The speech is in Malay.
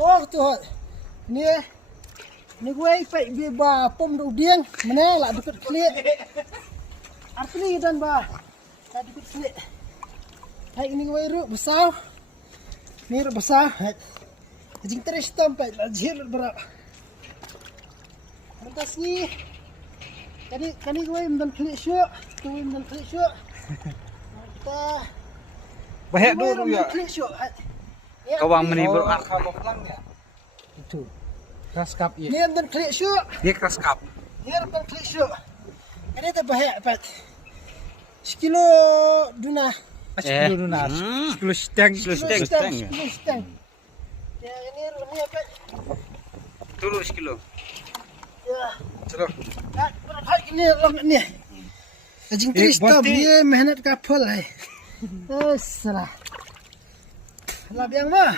Oh tu ni gue ipai ba pom do dieng mana lah deket klik artli dan ba lah deket klik hai ini gue ru besar ni ru besar jing terus tampai lajir berak lantas ni kani gue mendan klik syuk tu mendan klik syuk kita Banyak dulu ya. klik syuk Kawang menibur Kalau pelang ya. Itu. Raskap ya. ni mendan klik syuk dia keras kap. ni mendan klik syuk ini tak bahaya pat sekilo duna Dulu nas. Sekilo steng. Steng. Ya ini apa? Turun sekilo. Ya. Chalo. Berapa ini long ni? Ajing Krista dia mehnat kapal hai. Salah. Lah biang mah.